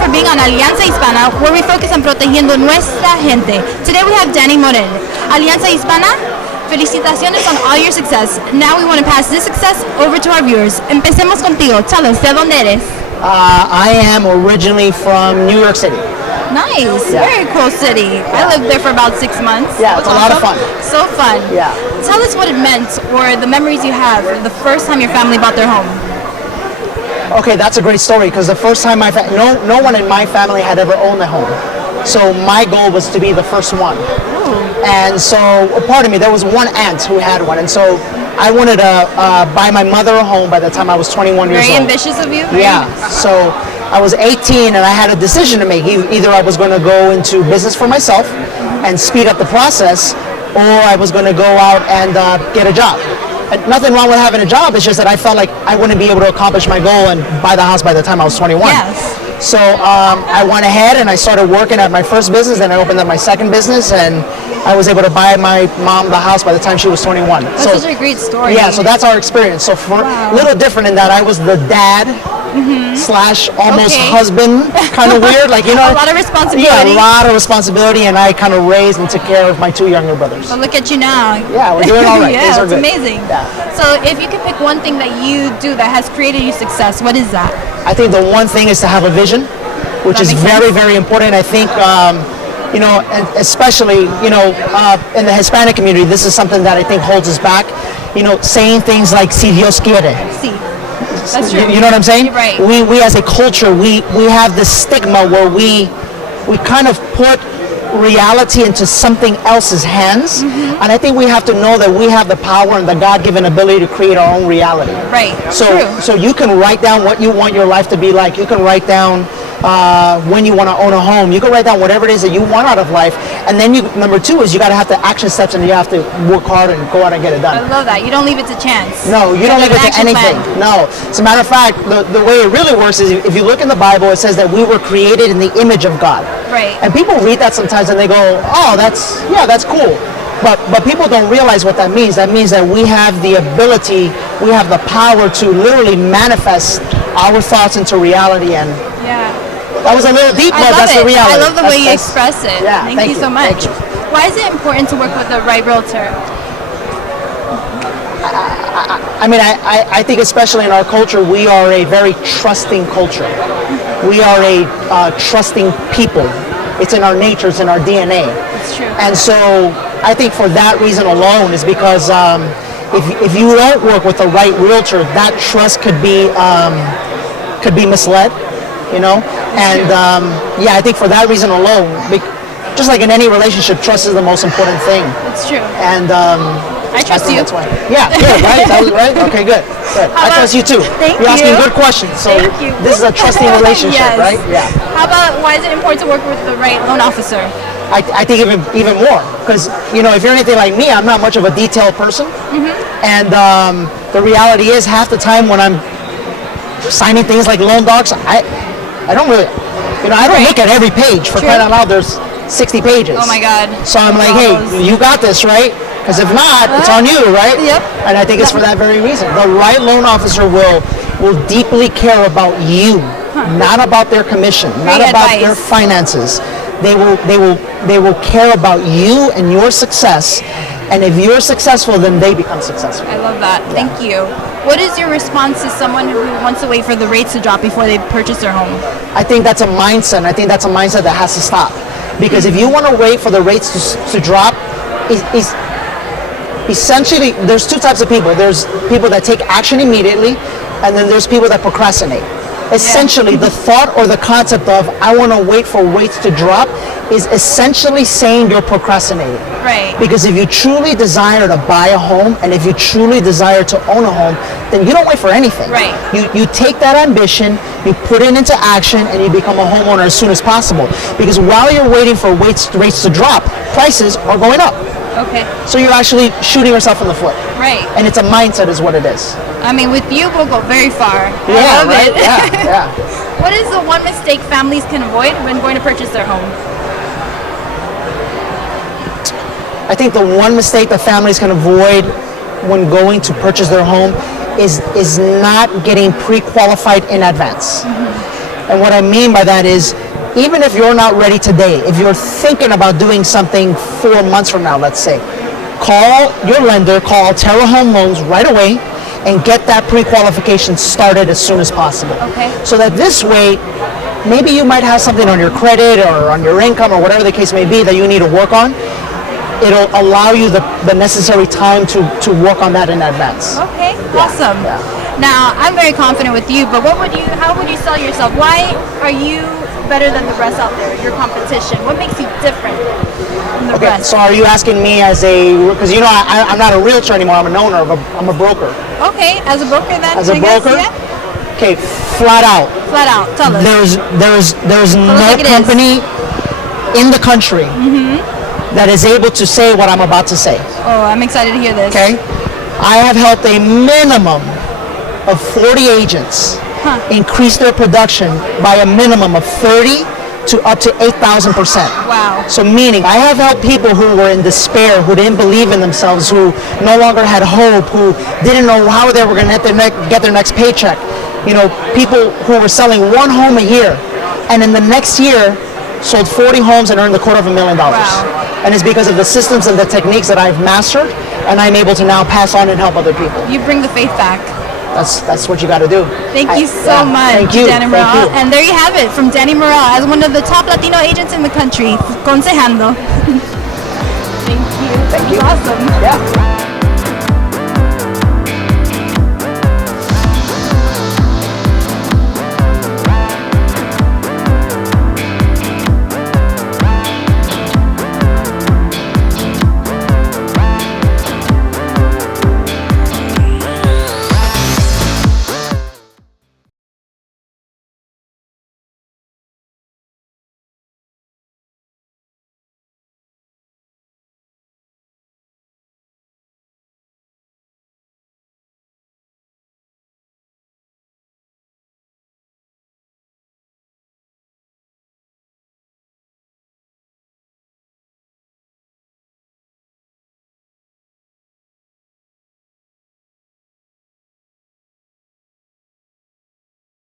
for being on Alianza Hispana, where we focus on protegiendo nuestra gente. Today we have Danny Morel. Alianza Hispana, felicitaciones on all your success. Now we want to pass this success over to our viewers. Empecemos contigo. Tell us, ¿de dónde eres? I am originally from New York City. Nice, very cool city. I lived there for about 6 months. Yeah, it's a lot of fun. So fun. Yeah. Tell us what it meant or the memories you have the first time your family bought their home. Okay, that's a great story because the first time no one in my family had ever owned a home. So my goal was to be the first one. Ooh. And so, pardon me, there was one aunt who had one. And so I wanted to buy my mother a home by the time I was 21 years old. Very ambitious of you. Yeah. So I was 18 and I had a decision to make. Either I was going to go into business for myself and speed up the process, or I was going to go out and get a job. And nothing wrong with having a job. It's just that I felt like I wouldn't be able to accomplish my goal and buy the house by the time I was 21. Yes. So I went ahead and I started working at my first business, and I opened up my second business, and I was able to buy my mom the house by the time she was 21. That's such a great story. Yeah, so that's our experience. So for a little different in that I was the dad slash almost husband, kind of weird, like, you know. A lot of responsibility. Yeah, a lot of responsibility, and I kind of raised and took care of my two younger brothers. Well, look at you now. Yeah, we're doing all right. Yeah, Things are it's good. amazing. Yeah. So if you could pick one thing that you do that has created you success, what is that? I think the one thing is to have a vision, which That is makes very, sense. very important. I think, you know, and especially, you know, in the Hispanic community, this is something that I think holds us back. You know, saying things like, si Dios quiere. See, that's true. You know what I'm saying? You're right. We as a culture, we have this stigma where we kind of put reality into something else's hands, and I think we have to know that we have the power and the God-given ability to create our own reality. Right. So True. so you can write down what you want your life to be like. You can write down when you want to own a home. You can write down whatever it is that you want out of life, and then number two is you got to have the action steps, and you have to work hard and go out and get it done. I love that. You don't leave it to chance. No, you don't leave it have to an action anything. plan. No. As a matter of fact, the way it really works is if you look in the Bible, it says that we were created in the image of God. Right. And people read that sometimes and they go, oh, that's cool. But people don't realize what that means. That means that we have the ability, we have the power to literally manifest our thoughts into reality. And Yeah. that was a little deep, but that's the reality. I love the way you express it. Yeah, Thank you so much. Thank you. Why is it important to work with the right realtor? I mean, I think especially in our culture, we are a very trusting culture. We are a trusting people. It's in our nature, it's in our DNA. It's true. And so I think for that reason alone is because if you don't work with the right realtor, that trust could be misled, you know? And yeah, I think for that reason alone, just like in any relationship, trust is the most important thing. It's true. And I trust you. That's why. Yeah, good, right? That was right? Okay, good. I trust you too. Thank You're asking you. good questions. So Thank you. this is a trusting relationship, Yes. right? Yeah. How about why is it important to work with the right loan officer? I think even more because, you know, if you're anything like me, I'm not much of a detailed person. And the reality is half the time when I'm signing things like loan docs, I don't really, you know, I don't look at every page. For crying out loud, there's 60 pages. Oh my God. So I'm like, hey, you got this, right? Because if not, it's on you, right? Yep. And I think it's for that very reason. The right loan officer will deeply care about you, not about their commission, not about their finances. They will care about you and your success. And if you're successful, then they become successful. I love that. Thank you. What is your response to someone who wants to wait for the rates to drop before they purchase their home? I think that's a mindset. And I think that's a mindset that has to stop. Because if you want to wait for the rates to drop, essentially, there's two types of people. There's people that take action immediately, and then there's people that procrastinate. Essentially, the thought or the concept of I want to wait for rates to drop is essentially saying you're procrastinating. Right. Because if you truly desire to buy a home and if you truly desire to own a home, then you don't wait for anything. Right. You take that ambition, you put it into action, and you become a homeowner as soon as possible. Because while you're waiting for rates to drop, prices are going up. Okay. So you're actually shooting yourself in the foot. Right. And it's a mindset is what it is. I mean, with you, we'll go very far. Yeah, I love right? it. Yeah. What is the one mistake families can avoid when going to purchase their home? I think the one mistake that families can avoid when going to purchase their home is not getting pre-qualified in advance. And what I mean by that is, even if you're not ready today, if you're thinking about doing something 4 months from now, let's say, call your lender, call Terra Home Loans right away, and get that pre-qualification started as soon as possible. Okay. So that this way, maybe you might have something on your credit or on your income or whatever the case may be that you need to work on. It'll allow you the necessary time to work on that in advance. Okay, awesome. Yeah. Now, I'm very confident with you, but how would you sell yourself? Why are you better than the rest out there, your competition? What makes you different from the Okay, rest? so are you asking me as because I'm not a realtor anymore, I'm an owner, I'm a broker. Okay, as a broker then? As a I guess, broker? yeah? Okay, flat out. Flat out, tell us. There's no like it is. company in the country that is able to say what I'm about to say. Oh, I'm excited to hear this. Okay? I have helped a minimum of 40 agents increase their production by a minimum of 30 to up to 8,000%. Wow. So meaning, I have helped people who were in despair, who didn't believe in themselves, who no longer had hope, who didn't know how they were going to get their next paycheck. You know, people who were selling one home a year, and in the next year, sold 40 homes and earned $250,000. Wow. And it's because of the systems and the techniques that I've mastered, and I'm able to now pass on and help other people. You bring the faith back. That's what you got to do. Thank you so much, thank you, Danny thank Morel. you. And there you have it from Danny Morel as one of the top Latino agents in the country, consejando. Thank you. Thank you. Awesome. Yeah.